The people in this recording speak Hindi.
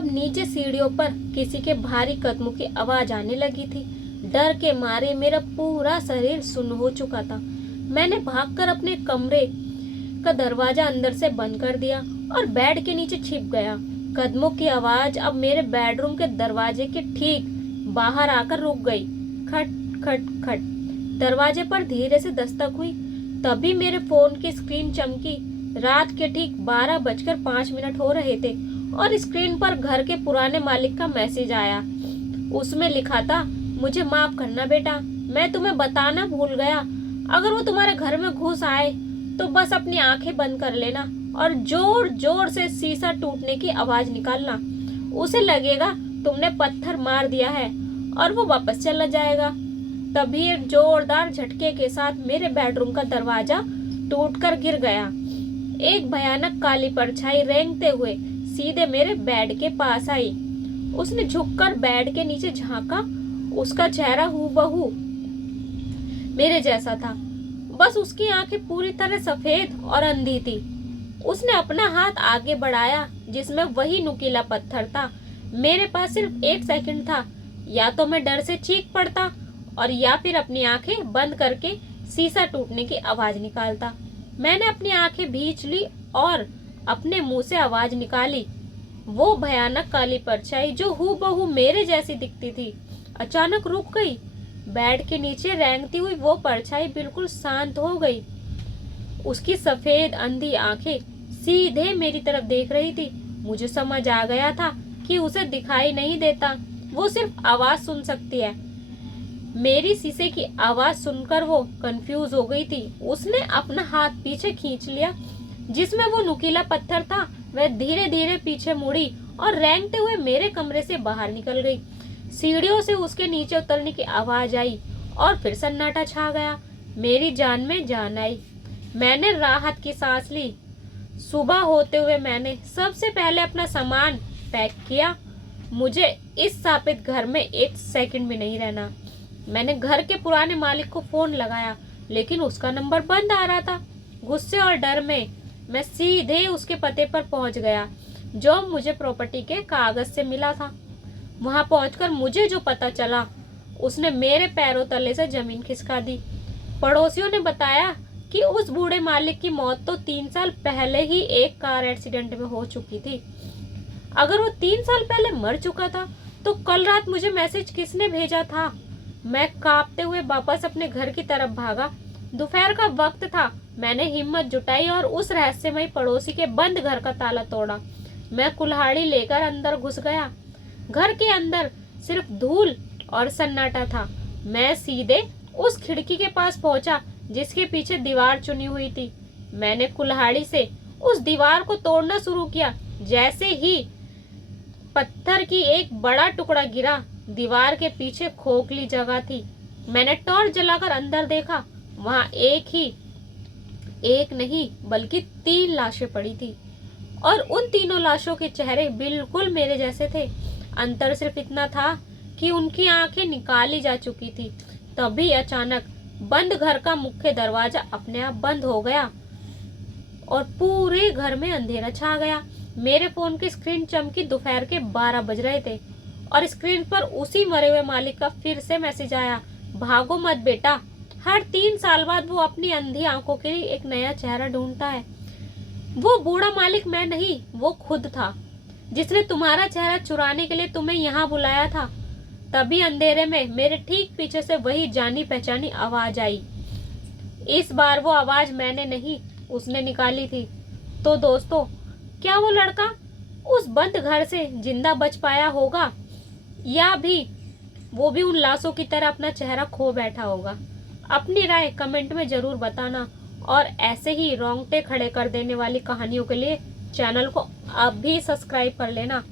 तब नीचे सीढ़ियों पर किसी के भारी कदमों की आवाज आने लगी थी। डर के मारे मेरा पूरा शरीर सुन्न हो चुका था। मैंने भागकर अपने कमरे का दरवाजा अंदर से बंद कर दिया और बेड के नीचे छिप गया। कदमों की आवाज अब मेरे बेडरूम के दरवाजे के ठीक बाहर आकर रुक गई। खट खट खट दरवाजे पर धीरे से दस्तक हुई। तभी मेरे फोन की स्क्रीन चमकी। रात के ठीक 12:05 हो रहे थे और स्क्रीन पर घर के पुराने मालिक का मैसेज आया। उसमें लिखा था, मुझे माफ करना बेटा, मैं तुम्हें बताना भूल गया। अगर वो तुम्हारे घर में घुस आए तो बस अपनी आंखें बंद कर लेना और जोर जोर से शीशा टूटने की आवाज निकालना। उसे लगेगा तुमने पत्थर मार दिया है और वो वापस चला जाएगा। तभी एक जोरदार झटके के साथ मेरे बेडरूम का दरवाजा टूटकर गिर गया। एक भयानक काली परछाई रेंगते हुए सीधे मेरे बेड के पास आई। उसने झुककर बेड के नीचे झांका। उसका चेहरा हूबहू मेरे जैसा था, बस उसकी आंखें पूरी तरह सफेद और अंधी थी। उसने अपना हाथ आगे बढ़ाया जिसमें वही नुकीला पत्थर था। मेरे पास सिर्फ 1 सेकंड था, या तो मैं डर से चीख पड़ता और या फिर अपनी आंखें बंद करके शीशा टूटने की आवाज निकालता। मैंने अपनी आंखें भींच ली और अपने मुंह से आवाज निकाली। वो भयानक काली परछाई जो हूबहू मेरे जैसी दिखती थी अचानक रुक गई। बेड के नीचे रेंगती हुई वो परछाई बिल्कुल शांत हो गई। उसकी सफेद अंधी आंखें सीधे मेरी तरफ देख रही थी। मुझे समझ आ गया था कि उसे दिखाई नहीं देता, वो सिर्फ आवाज सुन सकती है। मेरी शीशे की आवाज सुनकर वो कंफ्यूज हो गई थी। उसने अपना हाथ पीछे खींच लिया जिसमें वो नुकीला पत्थर था। वह धीरे धीरे पीछे मुड़ी और रेंगते हुए मेरे कमरे से बाहर निकल गई। सीढ़ियों से उसके नीचे उतरने की आवाज आई और फिर सन्नाटा छा गया। मेरी जान में जान आई। मैंने राहत की सांस ली। सुबह होते हुए मैंने सबसे पहले अपना सामान पैक किया। मुझे इस शापित घर में 1 सेकंड भी नहीं रहना। मैंने घर के पुराने मालिक को फोन लगाया लेकिन उसका नंबर बंद आ रहा था। गुस्से और डर में मैं सीधे उसके पते पर पहुंच गया जो मुझे प्रॉपर्टी के कागज से मिला था। वहां पहुंचकर मुझे जो पता चला उसने मेरे पैरों तले से जमीन खिसका दी। पड़ोसियों ने बताया कि उस बूढ़े मालिक की मौत तो 3 साल पहले ही एक कार एक्सीडेंट में हो चुकी थी। अगर वो 3 साल पहले मर चुका था तो कल रात मुझे मैसेज किसने भेजा था? मैं कांपते हुए वापस अपने घर की तरफ भागा। दोपहर का वक्त था। मैंने हिम्मत जुटाई और उस रहस्यमयी पड़ोसी के बंद घर का ताला तोड़ा। मैं कुल्हाड़ी लेकर अंदर घुस गया। घर के अंदर सिर्फ धूल और सन्नाटा था। मैं सीधे उस खिड़की के पास पहुंचा जिसके पीछे दीवार चुनी हुई थी। मैंने कुल्हाड़ी से उस दीवार को तोड़ना शुरू किया। जैसे ही पत्थर की एक बड़ा टुकड़ा गिरा, दीवार के पीछे खोखली जगह थी। मैंने टॉर्च जलाकर अंदर देखा। वहां एक नहीं बल्कि 3 लाशें पड़ी थी और उन तीनों लाशों के चेहरे बिल्कुल मेरे जैसे थे। अंतर सिर्फ इतना था कि उनकी आंखें निकाली जा चुकी थी। तभी अचानक बंद घर का मुख्य दरवाजा अपने आप बंद हो गया और पूरे घर में अंधेरा छा गया। मेरे फोन की स्क्रीन चमकी। दोपहर के 12 बज रहे थे और स्क्रीन पर उसी मरे हुए मालिक का फिर से मैसेज आया, भागो मत बेटा। हर 3 साल बाद वो अपनी अंधी आंखों के लिए एक नया चेहरा ढूंढता है। वो बूढ़ा मालिक मैं नहीं, वो खुद था जिसने तुम्हारा चेहरा चुराने के लिए तुम्हें यहाँ बुलाया था। तभी अंधेरे में मेरे ठीक पीछे से वही जानी पहचानी आवाज आई। इस बार वो आवाज मैंने नहीं, उसने निकाली थी। तो दोस्तों, क्या वो लड़का उस बंद घर से जिंदा बच पाया होगा या भी वो भी उन लाशों की तरह अपना चेहरा खो बैठा होगा? अपनी राय कमेंट में जरूर बताना और ऐसे ही रोंगटे खड़े कर देने वाली कहानियों के लिए चैनल को अभी सब्सक्राइब कर लेना।